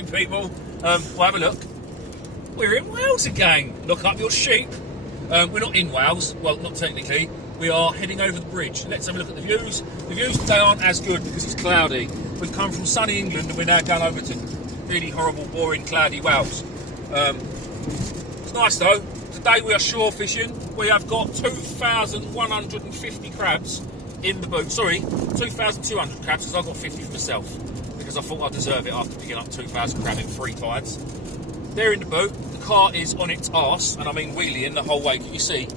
morning, people. Well, have a look. We're in Wales again. Look up your sheep. We're not in Wales. Well, not technically. We are heading over the bridge. Let's have a look at the views. The views today aren't as good because it's cloudy. We've come from sunny England and we're now going over to really horrible, boring, cloudy Wales. It's nice though. Today we are shore fishing. We have got 2,150 crabs in the boat. Sorry, 2,200 crabs because I got 50 for myself because I thought I deserve it after picking up 2,000 crab in 3 tides. They're in the boat. The car is on its arse, and I mean wheeling the whole way. Can you see?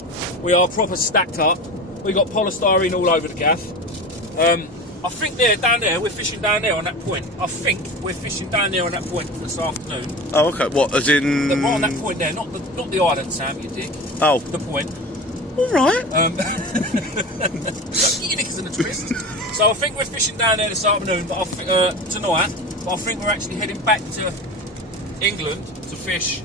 We are proper stacked up. We got polystyrene all over the gaff. I think down there, we're fishing down there on that point. I think we're fishing down there on that point this afternoon. Oh, okay. What, as in? Right on that point there, not the island, Sam, you dick. Oh. The point. All right. You niggas in a twist. So I think we're fishing down there this afternoon, but tonight. But I think we're actually heading back to England to fish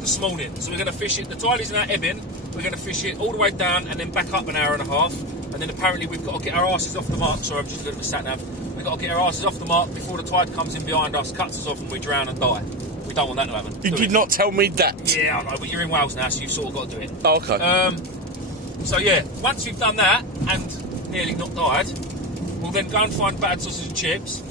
this morning. So we're going to fish it. The tide is now ebbing. We're going to fish it all the way down and then back up an hour and a half. And then apparently we've got to get our asses off the mark. Sorry, I'm just looking at the sat nav. We've got to get our asses off the mark before the tide comes in behind us, cuts us off, and we drown and die. We don't want that to happen. You did not tell me that. Yeah, I know, but you're in Wales now, so you've sort of got to do it. Oh, okay. So yeah, once you've done that and nearly not died, we'll then go and find battered sausage and chips,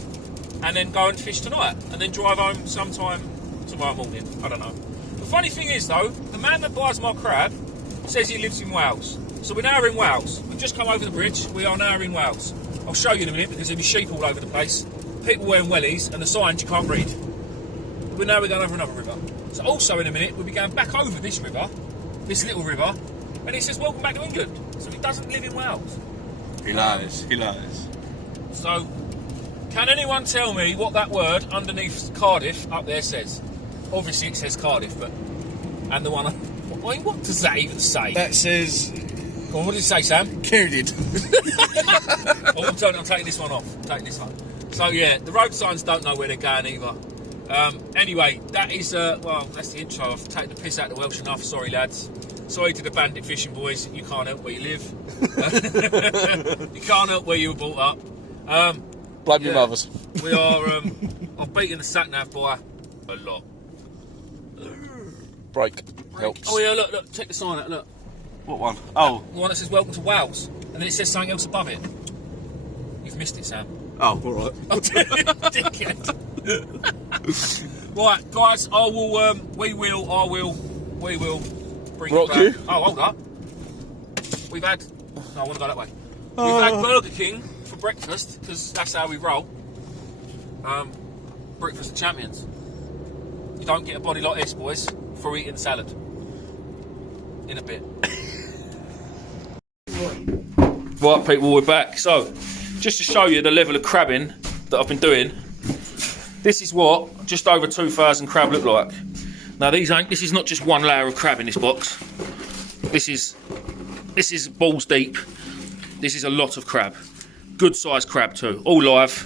and then go and fish tonight, and then drive home sometime tomorrow morning. I don't know. The funny thing is though, the man that buys my crab says he lives in Wales. So we're now in Wales. We've just come over the bridge. We are now in Wales. I'll show you in a minute because there'll be sheep all over the place, people wearing wellies, and the signs you can't read. But now we're going over another river. So also in a minute we'll be going back over this river, this little river, and he says welcome back to England. So he doesn't live in Wales. He lies. He lies. So can anyone tell me what that word underneath Cardiff up there says? Obviously it says Cardiff, but and the one. What does that even say? That says. Go on, what did it say, Sam? Coded. Oh, I'm taking this one off. I'm taking this one. So yeah, the road signs don't know where they're going either. Anyway, that is well, that's the intro. I've taken the piss out of the Welsh enough. Sorry, lads. Sorry to the bandit fishing boys. You can't help where you live. You can't help where you were brought up. Blame your mothers. We are. I've beaten the sat nav by a lot. Break. Helps. Oh yeah, look, check the sign out. Look. What one? Oh. The one that says welcome to Wales, and then it says something else above it. You've missed it, Sam. Oh, all right. Dickhead. Right, guys, we will bring Rock it back. you? Oh, hold up. We've had, no, I want to go that way. We've had Burger King for breakfast, because that's how we roll. Breakfast of champions. You don't get a body like this, boys, for eating salad. In a bit. Right, people, we're back. So, just to show you the level of crabbing that I've been doing, this is what just over 2,000 crab look like. Now, this is not just one layer of crab in this box. This is balls deep. This is a lot of crab. Good sized crab too, all live.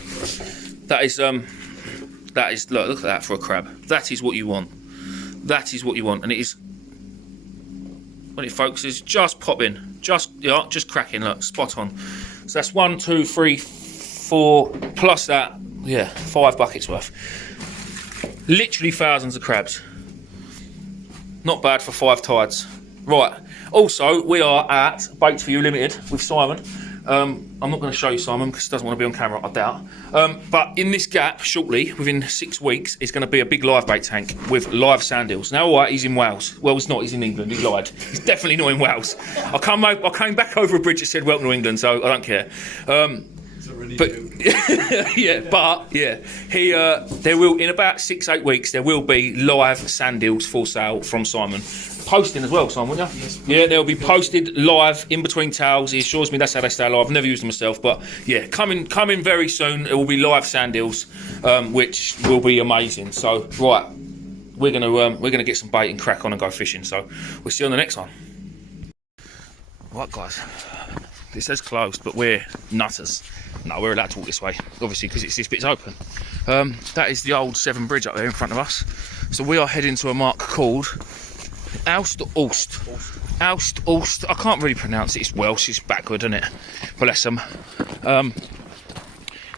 That is look at that for a crab. That is what you want. That is what you want, and it is. When it focuses, just popping, just cracking, look, spot on. So that's 1, 2, 3, 4, plus that, yeah, 5 buckets worth. Literally thousands of crabs. Not bad for 5 tides. Right, also, we are at Baits For You Limited with Simon. I'm not going to show you Simon because he doesn't want to be on camera, I doubt. But in this gap, shortly, within 6 weeks, is going to be a big live bait tank with live sand eels. Now, all right, he's in Wales. Well, he's not, he's in England, he lied. He's definitely not in Wales. I came back over a bridge that said welcome to England, so I don't care. But there will, in about 6-8 weeks, there will be live sand eels for sale from Simon. Posting as well, Simon, won't you? Yes, yeah, they'll be posted live in between towels. He assures me that's how they stay alive. I've never used them myself, but yeah, coming very soon. It will be live sand eels, which will be amazing. So right, we're gonna get some bait and crack on and go fishing. So we'll see you on the next one. Right, guys, it says closed, but we're nutters. No, we're allowed to walk this way, obviously, because this bit's open. That is the old Severn Bridge up there in front of us. So we are heading to a mark called Aust. I can't really pronounce it. It's Welsh. It's backward, isn't it? Bless them.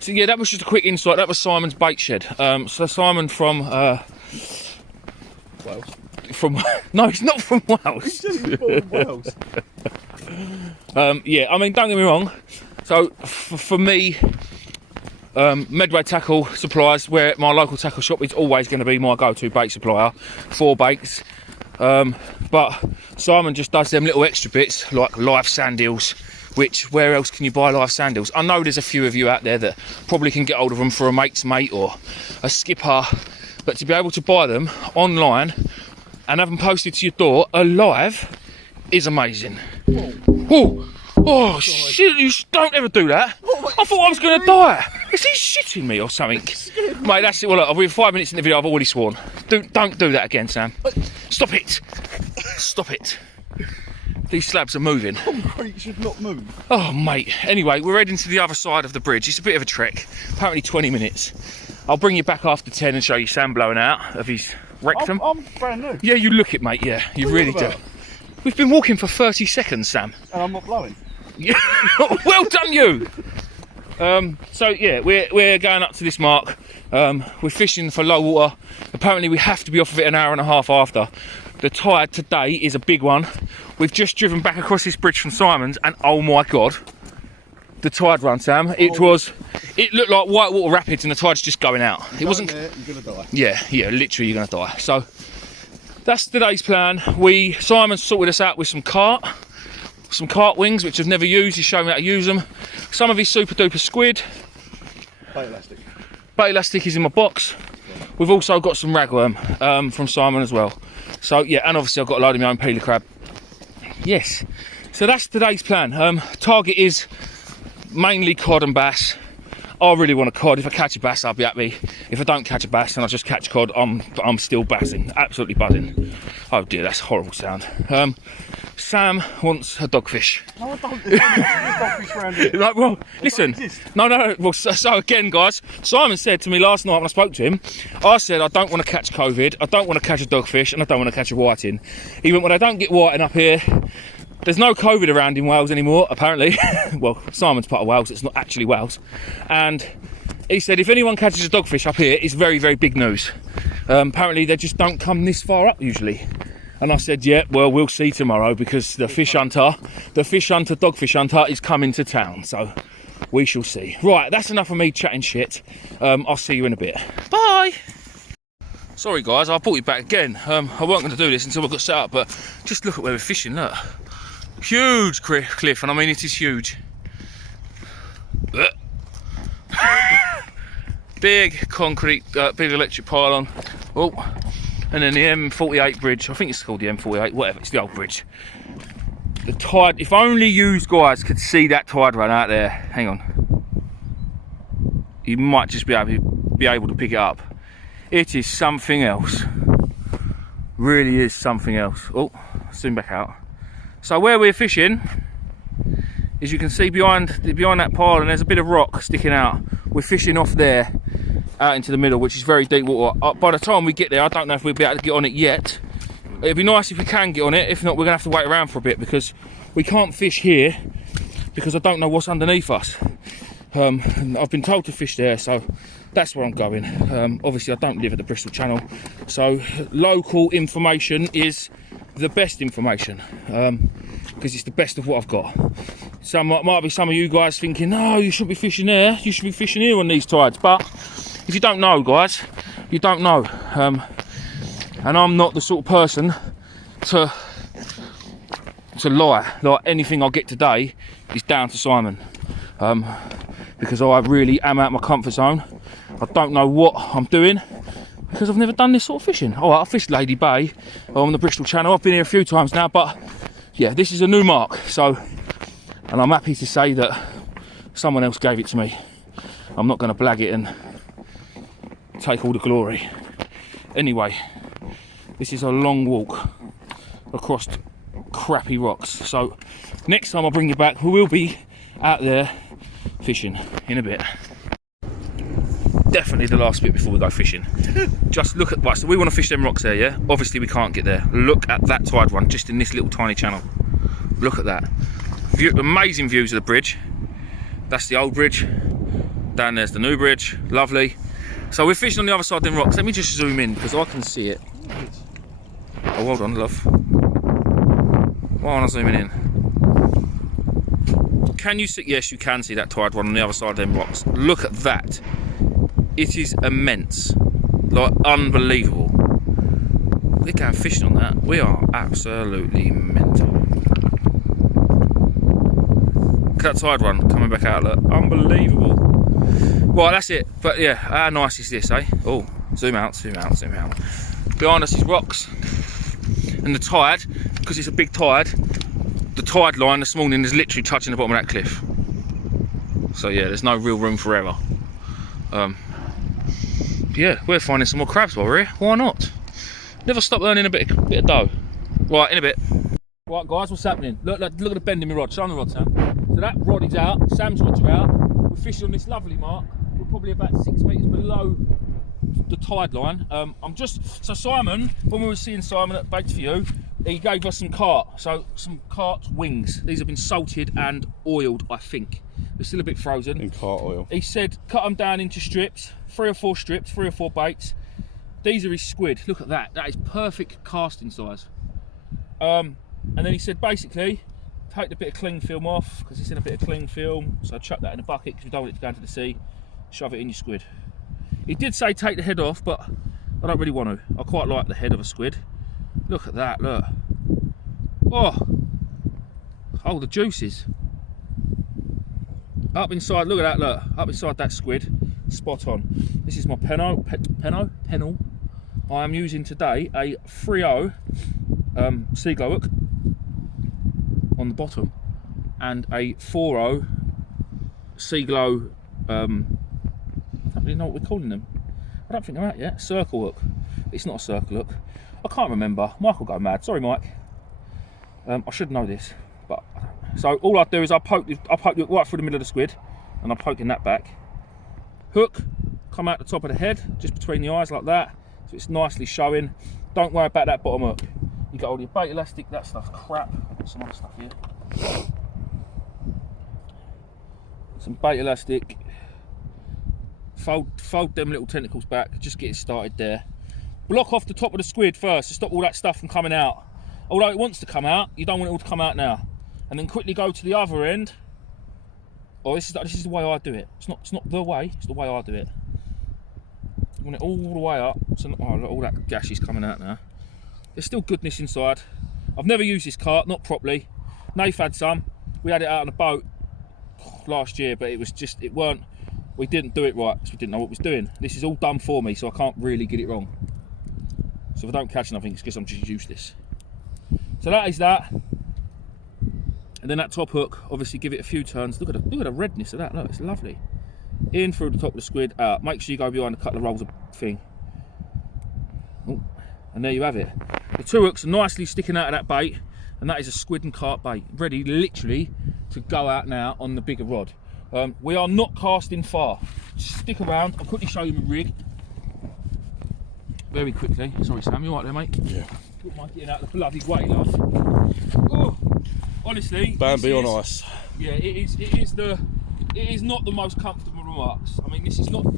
So yeah, that was just a quick insight. That was Simon's bait shed. So Simon from Wales. no, he's not from Wales. He said he was born in Wales. Yeah, I mean, don't get me wrong. So for me, Medway Tackle Supplies, where my local tackle shop, is always going to be my go-to bait supplier for baits. But Simon just does them little extra bits like live sand eels, which where else can you buy live sand eels? I know there's a few of you out there that probably can get hold of them for a mate's mate or a skipper, but to be able to buy them online and have them posted to your door alive is amazing. Whoa. Oh shit, you don't ever do that. I thought I was going to die. Is he shitting me or something? Mate, that's it. Well, look, we're 5 minutes in the video, I've already sworn. Don't do that again, Sam. Stop it. Stop it. These slabs are moving. Concrete should not move. Oh, mate. Anyway, we're heading to the other side of the bridge. It's a bit of a trek. Apparently 20 minutes. I'll bring you back after 10 and show you Sam blowing out of his rectum. I'm brand new. Yeah, you look it, mate. Yeah, you really do. We've been walking for 30 seconds, Sam. And I'm not blowing. Yeah. Well done, you. So yeah, we're going up to this mark. We're fishing for low water. Apparently we have to be off of it an hour and a half after. The tide today is a big one. We've just driven back across this bridge from Simon's, and oh my god, the tide run, Sam. It looked like whitewater rapids, and the tide's just going out. It wasn't. You're gonna die. Yeah, literally you're gonna die. So that's today's plan. Simon sorted us out with some cart wings, which I've never used. He's showing me how to use them. Some of his super duper squid. Bait elastic. Bait elastic is in my box. We've also got some ragworm from Simon as well. So yeah, and obviously I've got a load of my own peeler crab. Yes. So that's today's plan. Target is mainly cod and bass. I really want a cod. If I catch a bass, I'll be happy. If I don't catch a bass and I just catch cod, I'm still bassing, absolutely buzzing. Oh dear, that's a horrible sound. Sam wants a dogfish. No, I don't. There's no dogfish around here. Like, well, listen. No. Well, so again, guys, Simon said to me last night when I spoke to him, I said I don't want to catch COVID, I don't want to catch a dogfish, and I don't want to catch a whiting. He went, well, I don't get whiting up here. There's no COVID around in Wales anymore, apparently. Well, Simon's part of Wales, it's not actually Wales. And he said if anyone catches a dogfish up here, it's very, very big news. Apparently they just don't come this far up usually. And I said, yeah, well, we'll see tomorrow, because the dogfish hunter is coming to town. So we shall see. Right, that's enough of me chatting shit. I'll see you in a bit. Bye. Sorry guys, I brought you back again. I wasn't going to do this until I got set up, but just look at where we're fishing, look. Huge cliff, and I mean it is huge. Big concrete, big electric pylon. Oh, and then the M48 bridge. I think it's called the M48, whatever, it's the old bridge. The tide, if only you guys could see that tide run out there. Hang on. You might just be able to pick it up. It is something else. Really is something else. Oh, zoom back out. So where we're fishing, as you can see behind that pile, and there's a bit of rock sticking out. We're fishing off there, out into the middle, which is very deep water. By the time we get there, I don't know if we'll be able to get on it yet. It'd be nice if we can get on it. If not, we're gonna have to wait around for a bit, because we can't fish here, because I don't know what's underneath us. I've been told to fish there, so that's where I'm going. Obviously I don't live at the Bristol Channel, so local information is the best information, because it's the best of what I've got. So might be some of you guys thinking, no, you shouldn't be fishing there, you should be fishing here on these tides. But if you don't know, guys, you don't know. And I'm not the sort of person to lie. Like, anything I get today is down to Simon, because I really am out of my comfort zone. I don't know what I'm doing, because I've never done this sort of fishing. Oh, I fished Lady Bay on the Bristol Channel. I've been here a few times now, but yeah, this is a new mark. So, and I'm happy to say that someone else gave it to me. I'm not going to blag it and take all the glory. Anyway, this is a long walk across crappy rocks. So next time I bring you back, we will be out there fishing in a bit. Definitely the last bit before we go fishing. Just look at, right, so we want to fish them rocks there, yeah? Obviously we can't get there. Look at that tide run just in this little tiny channel. Look at that. Amazing views of the bridge. That's the old bridge. Down there's the new bridge, lovely. So we're fishing on the other side of them rocks. Let me just zoom in because I can see it. Oh, hold on, love. Why am I zooming in? Can you see? Yes, you can see that tide run on the other side of them rocks. Look at that. It is immense. Like, unbelievable. We're going fishing on that. We are absolutely mental. Look at that tide run coming back out. Look, unbelievable. Right, that's it. But yeah, how nice is this, eh? Oh, zoom out, zoom out, zoom out. Behind us is rocks. And the tide, because it's a big tide, the tide line this morning is literally touching the bottom of that cliff. So yeah, there's no real room for error. Yeah, we're finding some more crabs while we're here. Why not? Never stop earning a bit of dough. Right, in a bit. Right, guys, what's happening? Look at the bend in my rod. Show me the rod, Sam. So that rod is out. Sam's rods are out. We're fishing on this lovely mark. We're probably about 6 metres below the tide line. So Simon, when we were seeing Simon at Baits for You, he gave us some carp. So some carp's wings. These have been salted and oiled, I think. They're still a bit frozen. In carp oil. He said cut them down into strips, 3 or 4 strips, 3 or 4 baits. These are his squid. Look at that. That is perfect casting size. And then he said basically take the bit of cling film off because it's in a bit of cling film. So chuck that in a bucket because we don't want it to go into the sea. Shove it in your squid. He did say take the head off, but I don't really want to. I quite like the head of a squid. Look at that, look. Oh, the juices. Up inside, look at that, look. Up inside that squid, spot on. This is my pennel. I am using today a 3.0 sea glow hook on the bottom and a 4.0 sea glow, I don't really know what we're calling them. I don't think they're out yet. Circle hook. It's not a circle hook. I can't remember. Mike will go mad. Sorry, Mike. I should know this, but so all I do is I poke the hook right through the middle of the squid, and I'm poking that back. Hook, come out the top of the head, just between the eyes like that, so it's nicely showing. Don't worry about that bottom hook. You got all your bait elastic. That stuff's crap. I've got some other stuff here. Some bait elastic. Fold them little tentacles back. Just get it started there. Block off the top of the squid first to stop all that stuff from coming out. Although it wants to come out, you don't want it all to come out now. And then quickly go to the other end. Oh, this is the way I do it. It's not the way, it's the way I do it. You want it all the way up. So, look, all that gash is coming out now. There's still goodness inside. I've never used this cart, not properly. Nath had some. We had it out on a boat last year, but we didn't do it right because we didn't know what we was doing. This is all done for me, so I can't really get it wrong. So if I don't catch nothing, it's because I'm just useless. So that is that. And then that top hook, obviously give it a few turns. Look at the redness of that, look, it's lovely. In through the top of the squid, out. Make sure you go behind a couple of rolls of thing. Ooh. And there you have it. The 2 hooks are nicely sticking out of that bait, and that is a squid and carp bait, ready literally to go out now on the bigger rod. We are not casting far. Stick around, I'll quickly show you my rig. Very quickly. Sorry Sam, you alright there mate? Yeah. Don't mind getting out of the bloody way, love. Oh, honestly. Bambi on ice. Yeah, it is not the most comfortable remarks. I mean, this is not the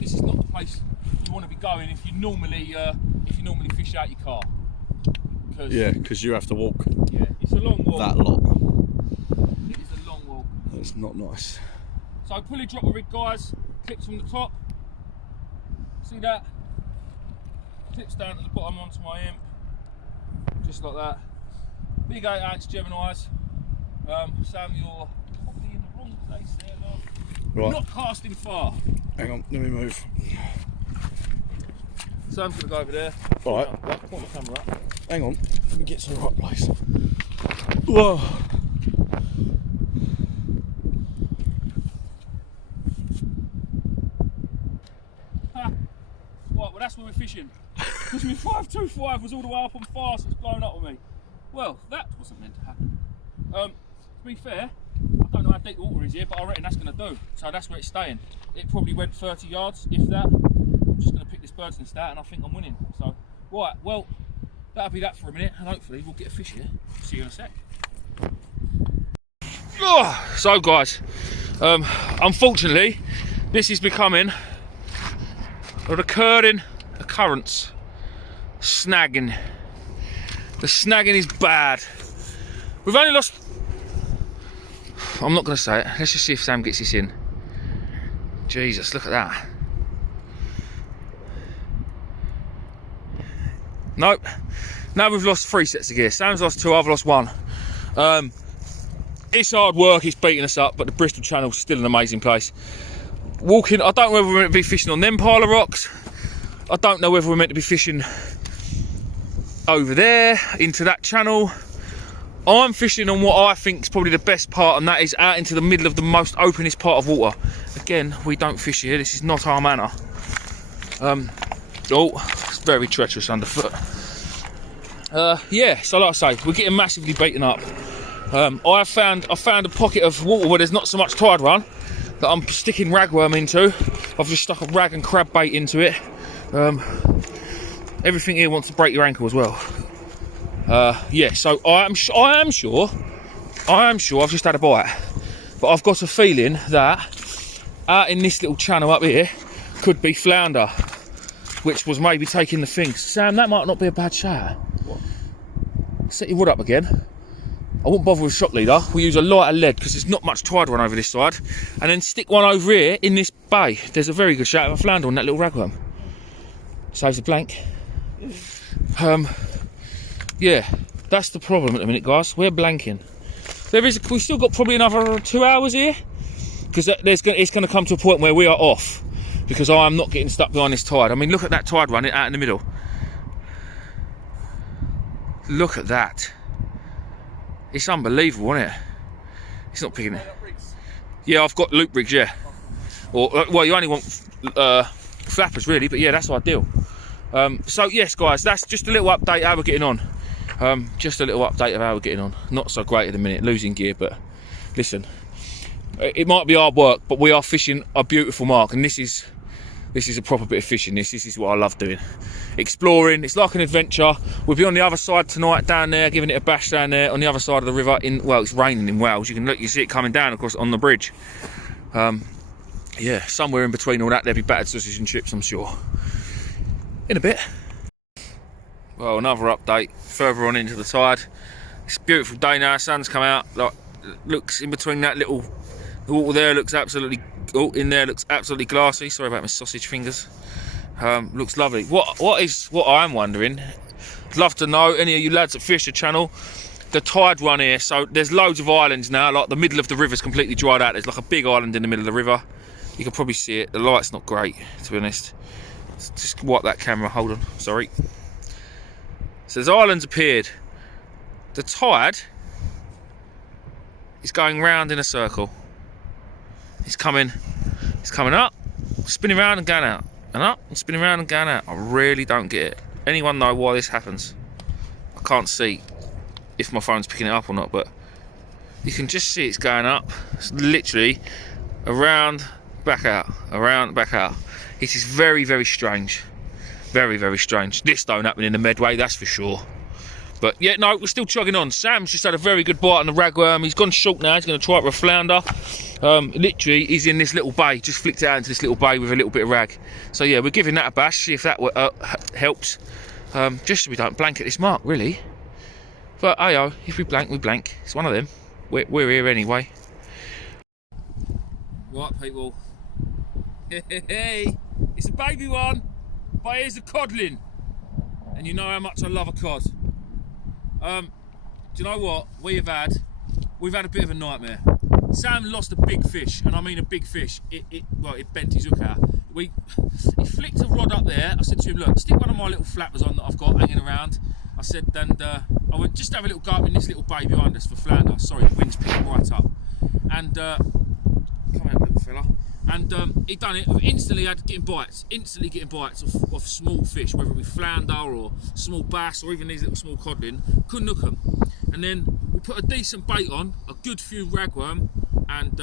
place you want to be going if you normally fish out your car. Yeah, because you have to walk. Yeah, it's a long walk. That lot. It is a long walk. It's not nice. So pulley drop a rig, guys. Clips from the top. See that? Clips down to the bottom onto my imp. Just like that. Big 8-ounce Geminis. Sam, you're probably in the wrong place there, love. Right. Not casting far. Hang on, let me move. Sam's gonna go over there. All right. Point my camera up. Hang on, let me get to the right place. Whoa. Right, well that's where we're fishing. Because my 525 was all the way up on fast, it's blown up on me. Well, that wasn't meant to happen. To be fair, I don't know how deep the water is here, but I reckon that's going to do. So that's where it's staying. It probably went 30 yards, if that. I'm just going to pick this bird's nest out and I think I'm winning. So, right, well, that'll be that for a minute and hopefully we'll get a fish here. See you in a sec. Oh, so guys, unfortunately, This is becoming a recurring occurrence. Snagging. The snagging is bad. We've only lost... I'm not going to say it. Let's just see if Sam gets this in. Jesus, look at that. Nope. Now we've lost 3 sets of gear. Sam's lost 2, I've lost 1. It's hard work, it's beating us up, but the Bristol Channel's still an amazing place. Walking, I don't know whether we're meant to be fishing on them pile of rocks. I don't know whether we're meant to be fishing over there, into that channel. I'm fishing on what I think is probably the best part, and that is out into the middle of the most openest part of water. Again, we don't fish here, this is not our manor. Oh, it's very treacherous underfoot. Yeah, so like I say, we're getting massively beaten up. I found a pocket of water where there's not so much tide run that I'm sticking ragworm into. I've just stuck a rag and crab bait into it. Everything here wants to break your ankle as well. Yeah, so I am sure I've just had a bite, but I've got a feeling that out in this little channel up here could be flounder, which was maybe taking the thing. Sam, that might not be a bad shot. Set your wood up again. I won't bother with shock leader. We use a lighter lead because there's not much tide run over this side, and then stick one over here in this bay. There's a very good shot of a flounder on that little ragworm. Saves the blank. Yeah, that's the problem at the minute, guys. We're blanking. We've still got probably another 2 hours here, because it's going to come to a point where we are off, because I am not getting stuck behind this tide. I mean, look at that tide run out in the middle. Look at that. It's unbelievable, isn't it? It's not picking it. Yeah, I've got loop rigs, yeah. Or well, you only want flappers really, but yeah, that's ideal. So yes, guys, that's just a little update how we're getting on. Just a little update of how we're getting on. Not so great at the minute, losing gear, but listen, it might be hard work, but we are fishing a beautiful mark, and this is a proper bit of fishing. This is what I love doing. Exploring, it's like an adventure. We'll be on the other side tonight down there, giving it a bash down there on the other side of the river. Well, it's raining in Wales. You see it coming down, of course, on the bridge. Yeah, somewhere in between all that, there'll be battered sausage and chips, I'm sure. In a bit. Well, another update further on into the tide. It's a beautiful day now. Sun's come out. Like, looks in between that little, the water there looks absolutely. Oh, in there looks absolutely glassy. Sorry about my sausage fingers. Looks lovely. What I'm wondering, I'd love to know, any of you lads that fish the channel, the tide run here. So there's loads of islands now. Like the middle of the river's completely dried out. There's like a big island in the middle of the river. You can probably see it. The light's not great, to be honest. Let's just wipe that camera. Hold on. Sorry. So there's islands appeared. The tide is going round in a circle. It's coming up, spinning around and going out, and up and spinning around and going out. I really don't get it. Anyone know why this happens? I can't see if my phone's picking it up or not, but you can just see it's going up. It's literally around, back out, around, back out. It is very, very strange. Very, very strange. This don't happen in the Medway, that's for sure. But yeah, no, we're still chugging on. Sam's just had a very good bite on the ragworm. He's gone short now. He's going to try it with a flounder. Literally, he's in this little bay. Just flicked it out into this little bay with a little bit of rag. So yeah, we're giving that a bash. See if that helps. Just so we don't blank at this mark, really. But ayo, if we blank, we blank. It's one of them. We're here anyway. Right, people. Hey, it's a baby one, but here's a codling. And you know how much I love a cod. Do you know what? We've had a bit of a nightmare. Sam lost a big fish, and I mean a big fish. It bent his hook out. He flicked a rod up there. I said to him, look, stick one of my little flappers on that I've got hanging around. I said, and I went, just have a little go up in this little bay behind us for flounder. Sorry, the wind's picking right up. And come out, little fella. And he done it. Instantly had getting bites off small fish, whether it be flounder or small bass or even these little small codling. Couldn't hook them. And then we put a decent bait on, a good few ragworm, and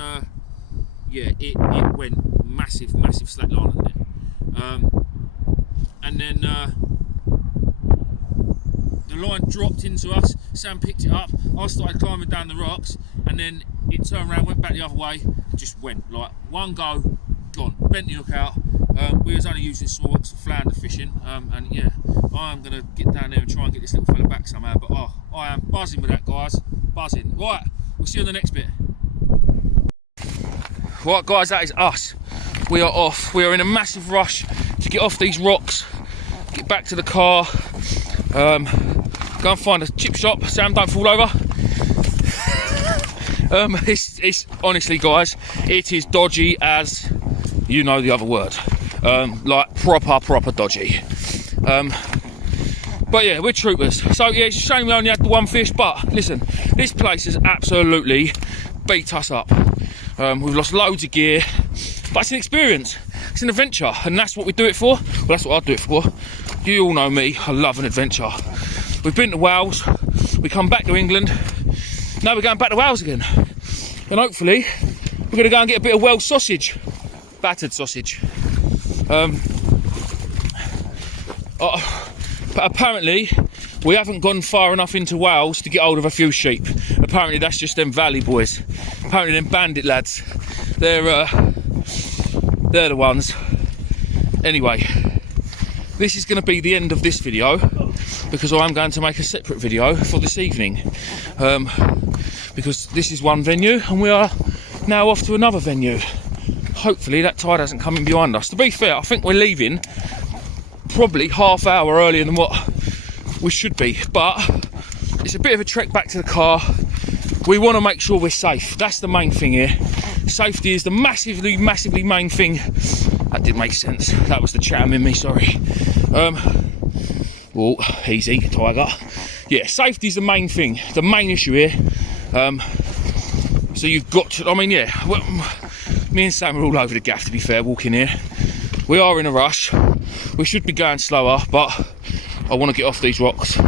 yeah, it went massive slack line on it. And then the line dropped into us. Sam picked it up. I started climbing down the rocks, and then it turned around, went back the other way, and just went like one go, gone. Bent the hook out. We was only using sorts, flounder fishing, and yeah, I am gonna get down there and try and get this little fella back somehow. But oh, I am buzzing with that, guys. Buzzing. Right, we'll see you on the next bit. Right, guys, that is us. We are off. We are in a massive rush to get off these rocks, get back to the car, go and find a chip shop. Sam, don't fall over. It's honestly, guys, it is dodgy as you know the other word. Like proper dodgy. But yeah, we're troopers. So yeah, it's a shame we only had the one fish, but listen, this place has absolutely beat us up. We've lost loads of gear, but it's an experience, it's an adventure, and that's what we do it for. Well, that's what I do it for. You all know me, I love an adventure. We've been to Wales, we come back to England, now we're going back to Wales again. And hopefully, we're going to go and get a bit of Welsh sausage. Battered sausage. But apparently, we haven't gone far enough into Wales to get hold of a few sheep. Apparently that's just them valley boys. Apparently them bandit lads. They're the ones. Anyway, this is going to be the end of this video because I'm going to make a separate video for this evening. Because this is one venue and we are now off to another venue. Hopefully that tide hasn't come in behind us. To be fair, I think we're leaving probably half hour earlier than what we should be, but it's a bit of a trek back to the car. We want to make sure we're safe. That's the main thing here. Safety is the massively main thing. That didn't make sense. That was the Chatham in me, sorry. Oh, easy, tiger. Yeah, safety is the main thing, the main issue here. So you've got to, I mean, yeah, well, me and Sam are all over the gaff, to be fair, walking here. We are in a rush. We should be going slower, but I want to get off these rocks,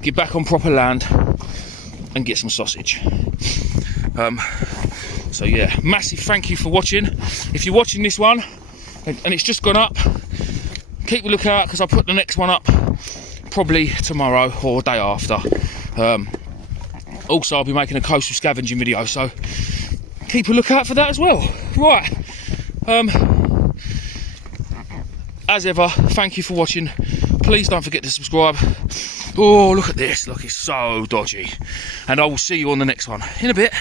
get back on proper land, and get some sausage. So yeah, massive thank you for watching. If you're watching this one, and it's just gone up, keep a look out, because I'll put the next one up probably tomorrow or day after. Also, I'll be making a coastal scavenging video, so keep a look out for that as well. Right, as ever, thank you for watching. Please don't forget to subscribe. Oh, look at this, look, it's so dodgy. And I will see you on the next one in a bit.